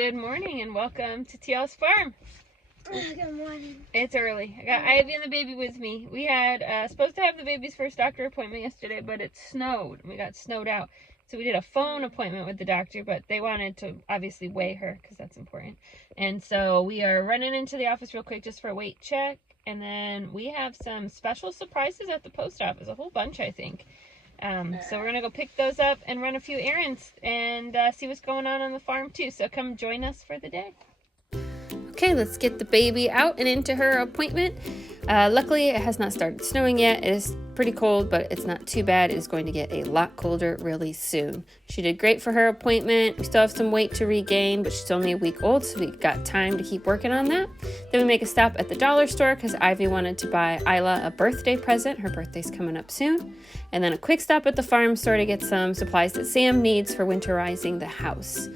Good morning and welcome to Teal House Farm. Good morning. It's early. I got Ivy and the baby with me. We had supposed to have the baby's first doctor appointment yesterday, but it snowed. We got snowed out. So we did a phone appointment with the doctor, but they wanted to obviously weigh her because that's important. And so we are running into the office real quick just for a weight check. And then we have some special surprises at the post office, a whole bunch, I think. So we're going to go pick those up and run a few errands and see what's going on the farm too. So come join us for the day. Okay, let's get the baby out and into her appointment. Luckily, it has not started snowing yet. It is pretty cold, but it's not too bad. It is going to get a lot colder really soon. She did great for her appointment. We still have some weight to regain, but she's only a week old, so we got time to keep working on that. Then we make a stop at the dollar store because Ivy wanted to buy Isla a birthday present. Her birthday's coming up soon. And then a quick stop at the farm store to get some supplies that Sam needs for winterizing the house.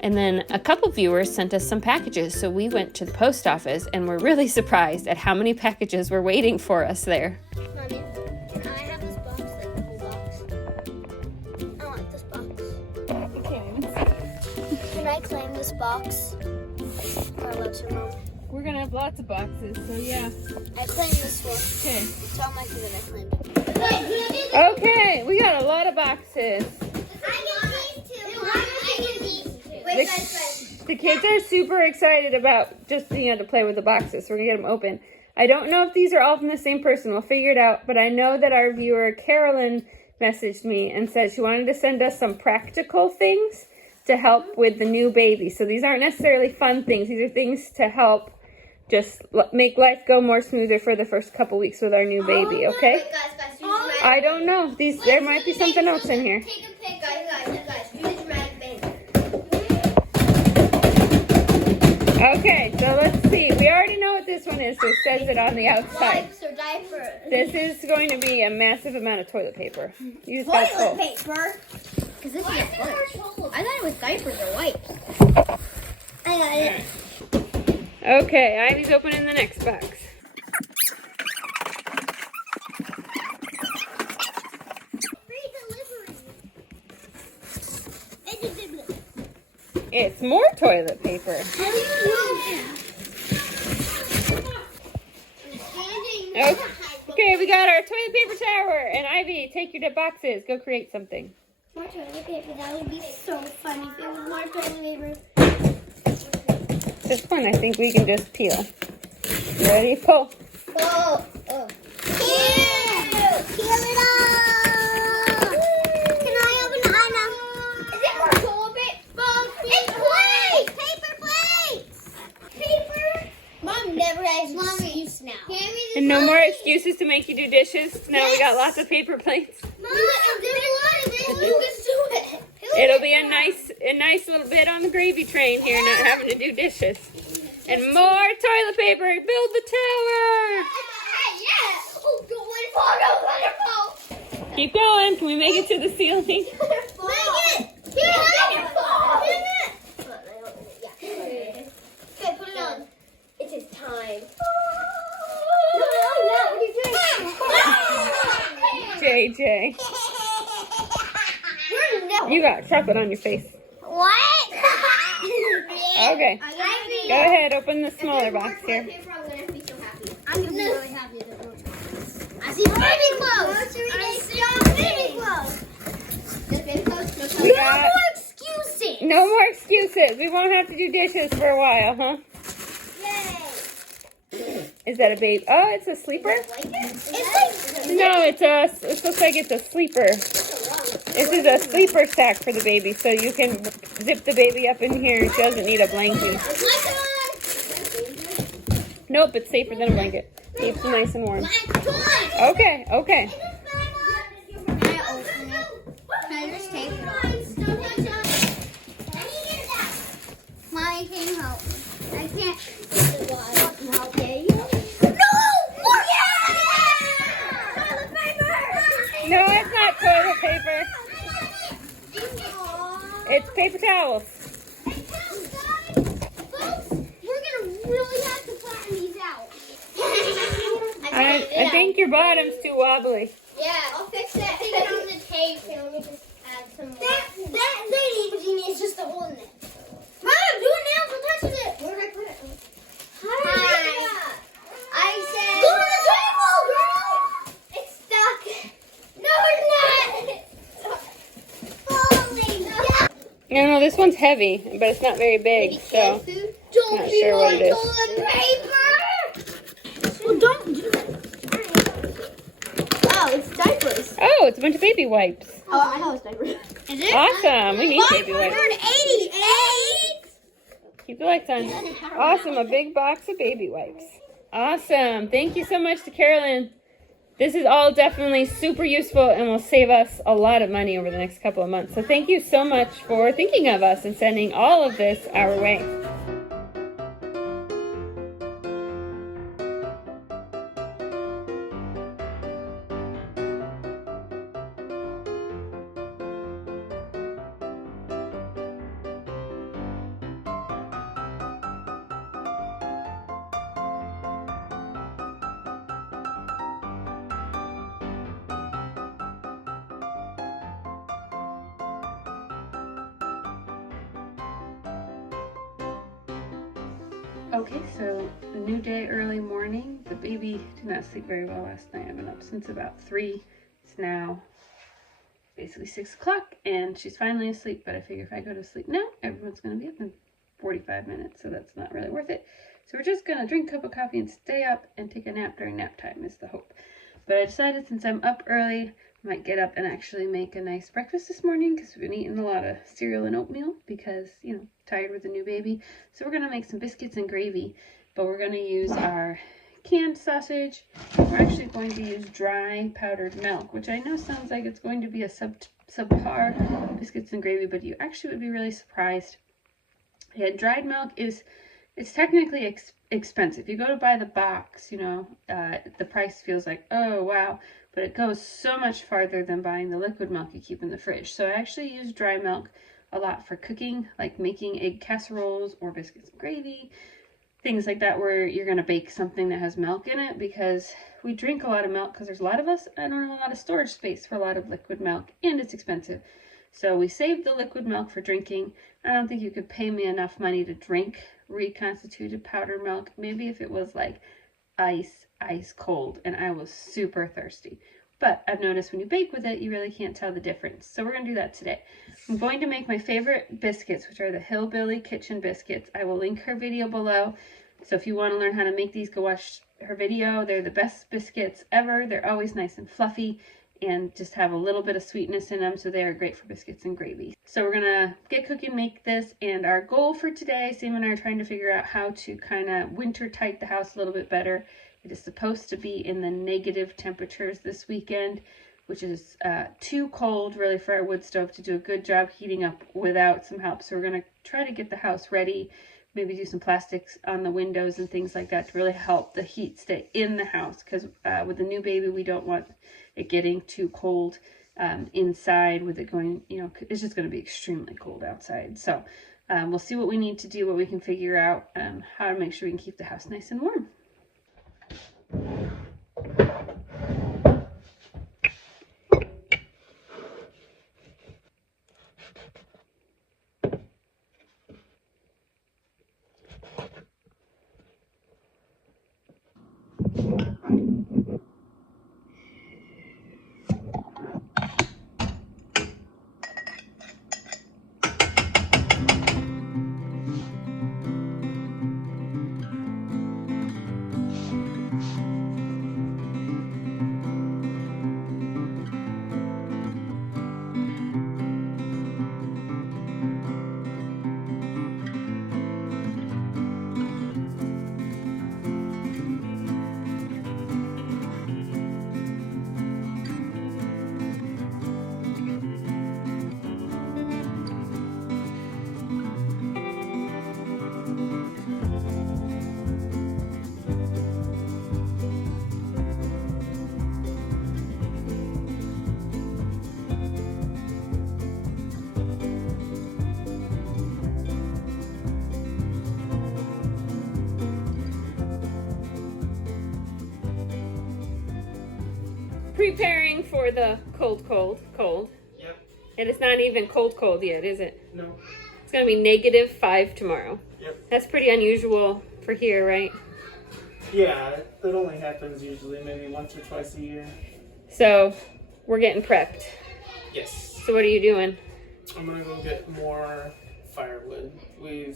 And then a couple viewers sent us some packages, so we went to the post office and we're really surprised at how many packages were waiting for us there. Mommy, can I have this box, like the whole box? I want this box. You can't even see. Can I claim this box? Or loves her mom? We're gonna have lots of boxes, so yeah. I claim this one. Okay. Tell my cousin I claimed it. Okay, we got a lot of boxes. The kids are super excited about just, to play with the boxes. So we're going to get them open. I don't know if these are all from the same person. We'll figure it out. But I know that our viewer, Carolyn, messaged me and said she wanted to send us some practical things to help with the new baby. So these aren't necessarily fun things. These are things to help just make life go more smoother for the first couple weeks with our new baby, okay? Wait, guys, I don't know. There might be something else in here. Take a pic, guys, do the dramatic bang. Okay, so let's see. We already know what this one is, so it says it on the outside. Wipes or diapers. This is going to be a massive amount of toilet paper. You just got Toilet full. paper? Because this is a toilet. I thought it was diapers or wipes. I got it. Okay, Ivy's opening the next box. It's more toilet paper. Okay, we got our toilet paper tower. And Ivy, take your boxes. Go create something. More toilet paper. That would be so funny if it was more toilet paper. This one I think we can just peel. You ready? Pull. Oh. Peel it off. Can I open it? Anna? Is it more toilet paper? It's plates. Paper plates. Paper. Mom never has an excuse now. And no more excuses to make you do dishes. Now we got lots of paper plates. Mom, there's a lot of this. You can do it. It'll be a nice little bit on the gravy train here, not having to do dishes. And more toilet paper. Build the tower. Yes. Oh, wonderful. Keep going. Can we make it to the ceiling? Make it. Okay, put it on. It is time. What are you doing? JJ. You got chocolate on your face. What? Okay. Go ahead, open the smaller box here. I'm gonna be so happy. I'm gonna be really happy. I see baby clothes. I see baby clothes. We got No more excuses. no more excuses. We won't have to do dishes for a while, huh? Yay. Is that a baby? Oh, it's a sleeper? No, it looks like it's a sleeper. This is a sleeper sack for the baby, so you can zip the baby up in here. She doesn't need a blanket. Nope, it's safer than a blanket. Keeps it nice and warm. Okay. Can I just take it off? Mommy, can you help? I can't. Okay. No, it's not toilet paper. It's paper towels. Folks, we're gonna really have to flatten these out. I think your bottom's too wobbly. Yeah, I'll fix it. Stick it on the tape. Let me just add some more. That lady needs just a hole in it. Mom, is it? Where did I put it? Hi. I said. Go to the table, girl. It's stuck. No, it's not. Falling down. I don't know, this one's heavy, but it's not very big, so Don't not be sure what it is. toilet paper. Well, don't do that. Oh, it's diapers. Oh, it's a bunch of baby wipes. Oh, I know it's diapers. Is it? Awesome. We need baby wipes. 188. Keep the lights on. Awesome. A big box of baby wipes. Awesome. Thank you so much to Carolyn. This is all definitely super useful and will save us a lot of money over the next couple of months. So thank you so much for thinking of us and sending all of this our way. Okay, so a new day, early morning. The baby did not sleep very well last night. I've been up since about 3. It's now basically 6 o'clock and she's finally asleep, but I figure if I go to sleep now, everyone's going to be up in 45 minutes, so that's not really worth it. So we're just going to drink a cup of coffee and stay up and take a nap during nap time is the hope. But I decided since I'm up early, I might get up and actually make a nice breakfast this morning because we've been eating a lot of cereal and oatmeal because, you know, tired with the new baby. So we're going to make some biscuits and gravy, but we're going to use our canned sausage. We're actually going to use dry powdered milk, which I know sounds like it's going to be a subpar biscuits and gravy, but you actually would be really surprised. Yeah, dried milk it's technically expensive. You go to buy the box, you know, the price feels like, oh wow, but it goes so much farther than buying the liquid milk you keep in the fridge. So I actually use dry milk a lot for cooking, like making egg casseroles or biscuits and gravy, things like that where you're going to bake something that has milk in it, because we drink a lot of milk because there's a lot of us. I don't have a lot of storage space for a lot of liquid milk and it's expensive. So we saved the liquid milk for drinking. I don't think you could pay me enough money to drink reconstituted powdered milk. Maybe if it was like ice cold and I was super thirsty. But I've noticed when you bake with it, you really can't tell the difference. So we're going to do that today. I'm going to make my favorite biscuits, which are the Hillbilly Kitchen biscuits. I will link her video below. So if you want to learn how to make these, go watch her video. They're the best biscuits ever. They're always nice and fluffy and just have a little bit of sweetness in them, so they are great for biscuits and gravy. So we're gonna get cooking, make this, and our goal for today, Sam and I are trying to figure out how to kind of winter tight the house a little bit better. It is supposed to be in the negative temperatures this weekend, which is too cold really for our wood stove to do a good job heating up without some help. So we're gonna try to get the house ready, maybe do some plastics on the windows and things like that to really help the heat stay in the house, because with the new baby, we don't want it getting too cold inside with it going, you know, it's just going to be extremely cold outside. So we'll see what we need to do, what we can figure out, how to make sure we can keep the house nice and warm. Preparing for the cold. Yep. And it's not even cold yet, is it? No. It's gonna be -5 tomorrow. Yep. That's pretty unusual for here, right? Yeah, it only happens usually maybe once or twice a year. So we're getting prepped. Yes. So what are you doing? I'm gonna go get more firewood. We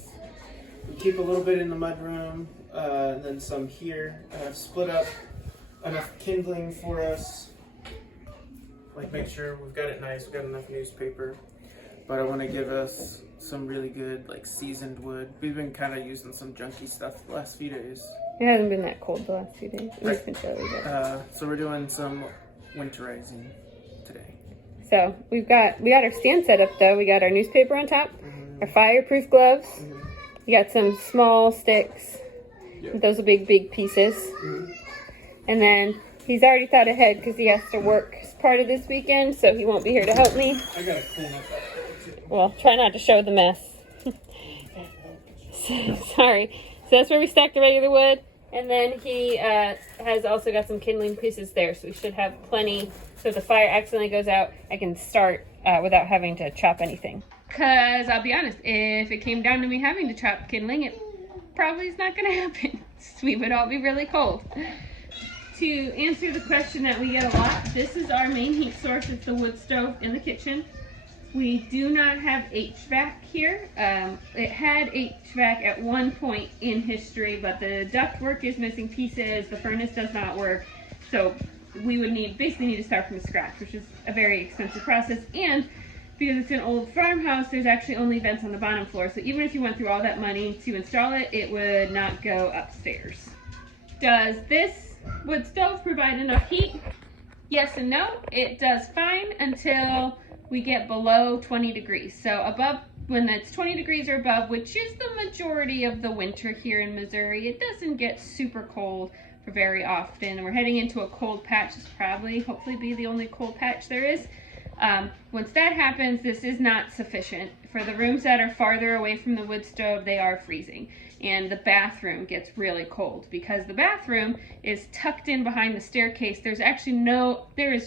keep a little bit in the mudroom, and then some here. I've split up enough kindling for us. Like make sure we've got it nice, we've got enough newspaper. But I want to give us some really good like seasoned wood. We've been kind of using some junky stuff the last few days. It hasn't been that cold the last few days. It's been chilly. So we're doing some winterizing today. So we got our stand set up though. We got our newspaper on top, our fireproof gloves. We got some small sticks. Yep. Those are big pieces. And then he's already thought ahead because he has to work part of this weekend, so he won't be here to help me. I gotta clean up that there too. Well, try not to show the mess. Sorry. So that's where we stack the regular wood. And then he has also got some kindling pieces there, so we should have plenty. So if the fire accidentally goes out, I can start without having to chop anything. Because I'll be honest, if it came down to me having to chop kindling, it probably is not going to happen. We would all be really cold. To answer the question that we get a lot, this is our main heat source. It's the wood stove in the kitchen. We do not have HVAC here. It had HVAC at one point in history, but the ductwork is missing pieces. The furnace does not work. So we would basically need to start from scratch, which is a very expensive process. And because it's an old farmhouse, there's actually only vents on the bottom floor. So even if you went through all that money to install it, it would not go upstairs. Does this wood stove provide enough heat? Yes and no. It does fine until we get below 20 degrees. So above, when it's 20 degrees or above, which is the majority of the winter here in Missouri, it doesn't get super cold for very often. We're heading into a cold patch. This will hopefully be the only cold patch there is. Once that happens, this is not sufficient. For the rooms that are farther away from the wood stove, they are freezing. And the bathroom gets really cold because the bathroom is tucked in behind the staircase. There is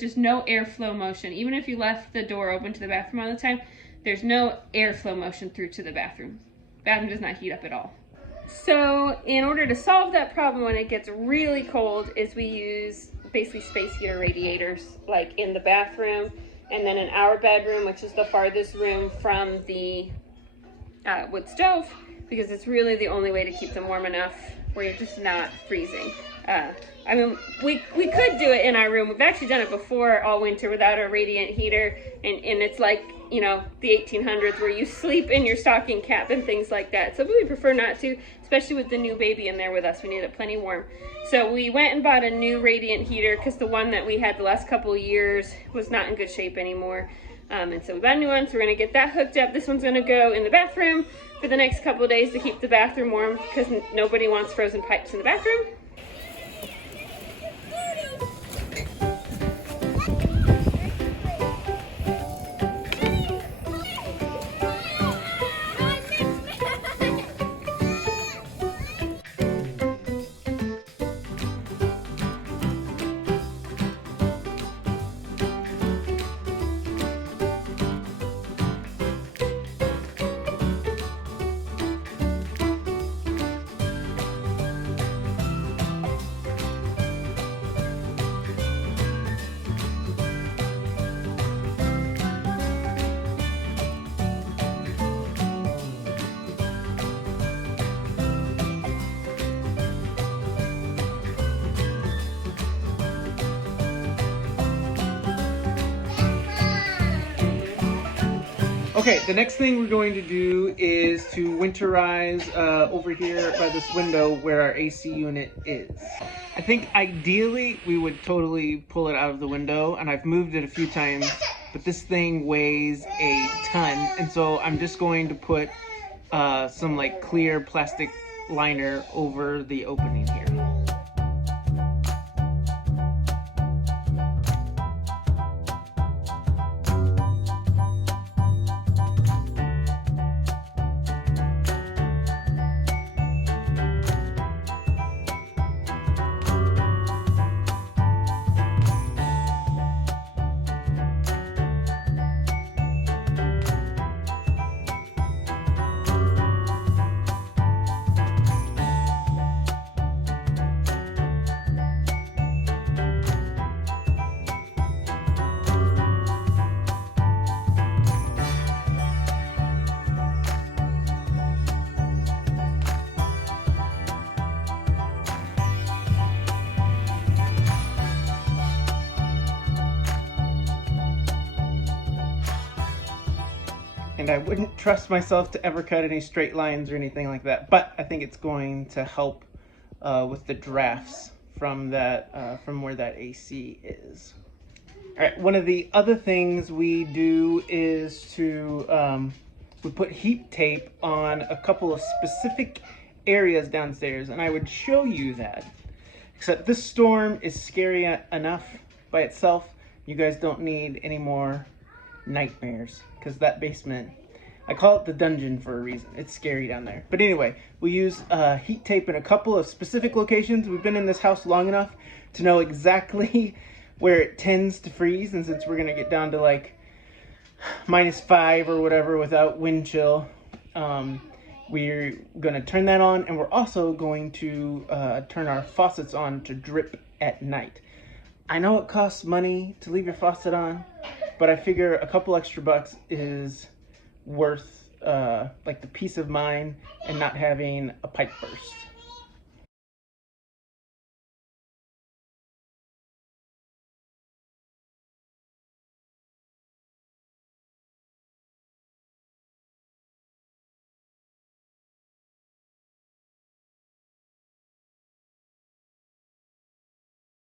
just no airflow motion. Even if you left the door open to the bathroom all the time, there's no airflow motion through to the bathroom. Bathroom does not heat up at all. So in order to solve that problem when it gets really cold is we use basically space heater radiators like in the bathroom and then in our bedroom, which is the farthest room from the wood stove, because it's really the only way to keep them warm enough where you're just not freezing. I mean, we could do it in our room. We've actually done it before all winter without a radiant heater, and it's like, you know, the 1800s where you sleep in your stocking cap and things like that. So we prefer not to, especially with the new baby in there with us. We need it plenty warm. So we went and bought a new radiant heater because the one that we had the last couple of years was not in good shape anymore. And so we bought a new one, so we're gonna get that hooked up. This one's gonna go in the bathroom for the next couple of days to keep the bathroom warm because nobody wants frozen pipes in the bathroom. Okay, the next thing we're going to do is to winterize over here by this window where our AC unit is. I think ideally we would totally pull it out of the window, and I've moved it a few times, but this thing weighs a ton, and so I'm just going to put some like clear plastic liner over the opening here. and I wouldn't trust myself to ever cut any straight lines or anything like that, but I think it's going to help with the drafts from where that AC is. All right, one of the other things we do is we put heat tape on a couple of specific areas downstairs, and I would show you that. Except this storm is scary enough by itself. You guys don't need any more nightmares, because that basement, I call it the dungeon for a reason. It's scary down there. But anyway, we use heat tape in a couple of specific locations. We've been in this house long enough to know exactly where it tends to freeze, and since we're gonna get down to like -5 or whatever without wind chill, we're gonna turn that on, and we're also going to turn our faucets on to drip at night. I know it costs money to leave your faucet on, but I figure a couple extra bucks is worth like the peace of mind and not having a pipe burst.